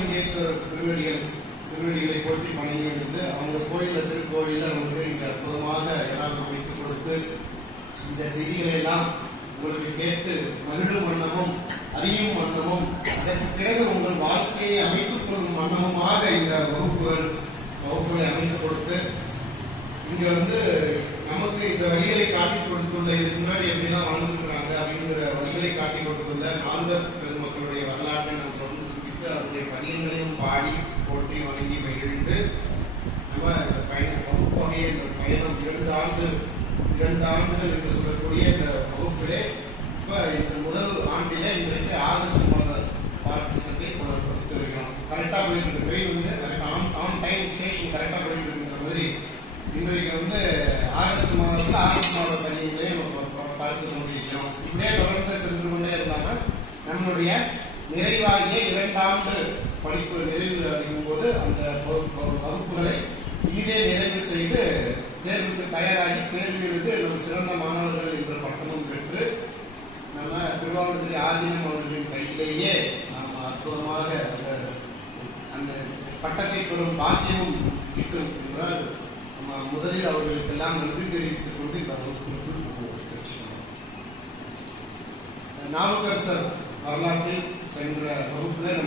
ராமலிங்கேஸ்வரர் திருவடிகள் திருவடிகளை போற்றி வணங்கி வந்து அவங்க கோயில்ல திருக்கோயில்ல நமக்கு இங்க அற்புதமாக எல்லாம் அமைத்து கொடுத்து இந்த செய்திகளை எல்லாம் உங்களுக்கு கேட்டு மகிழும் வண்ணமும் அறியும் வண்ணமும் அதற்கு பிறகு உங்கள் வாழ்க்கையை அமைத்துக் கொள்ளும் வண்ணமுமாக இந்த வகுப்புகள் வகுப்புகளை அமைத்து கொடுத்து இங்க வந்து நமக்கு இந்த வழிகளை காட்டி கொடுத்துள்ள இதுக்கு முன்னாடி எப்படிலாம் வாழ்ந்துருக்கிறாங்க அப்படிங்கிற வழிகளை காட்டி கொடுத்துள்ள நான்கு பதியங்களையும் பாடி போற்றி வணங்கி மகிழ்ந்து நம்ம இந்த பயணம் வகுப்பு இந்த பயணம் இரண்டு ஆண்டு இரண்டு ஆண்டுகள் என்று சொல்லக்கூடிய இந்த வகுப்பிலே இப்போ இந்த முதல் ஆண்டிலே இன்றைக்கு ஆகஸ்ட் மாத பாடத்திட்டத்தை கொடுத்து வருகிறோம். கரெக்டாக போயிட்டு போய் வந்து ஆன் ஆன் டைம் ஸ்டேஷன் கரெக்டாக போயிட்டு மாதிரி இன்றைக்கு வந்து ஆகஸ்ட் மாதத்தில் ஆகஸ்ட் மாத பணியிலே நம்ம பார்த்து கொண்டிருக்கிறோம். இப்படியே தொடர்ந்து சென்று கொண்டே இருந்தாங்க. நம்மளுடைய நிறைவாகிய இரண்டாண்டு படிப்பு நிறைவு அடையும் போது அந்த வகுப்புகளை இனிதே நிறைவு செய்து தேர்வுக்கு தயாராகி தேர்வு எழுது நம்ம சிறந்த மாணவர்கள் என்ற பட்டமும் பெற்று நம்ம திருவாவூர்துறை ஆதீனம் அவர்களின் கையிலேயே நாம் அற்புதமாக அந்த- அந்த பட்டத்தை பெறும் பாக்கியமும் கிட்டும் என்றால் நம்ம முதலில் அவர்களுக்கெல்லாம் நன்றி தெரிவித்துக் கொண்டு இந்த வகுப்பு நாவுக்கரசர் வரலாற்றில் சென்ற வகுப்பில்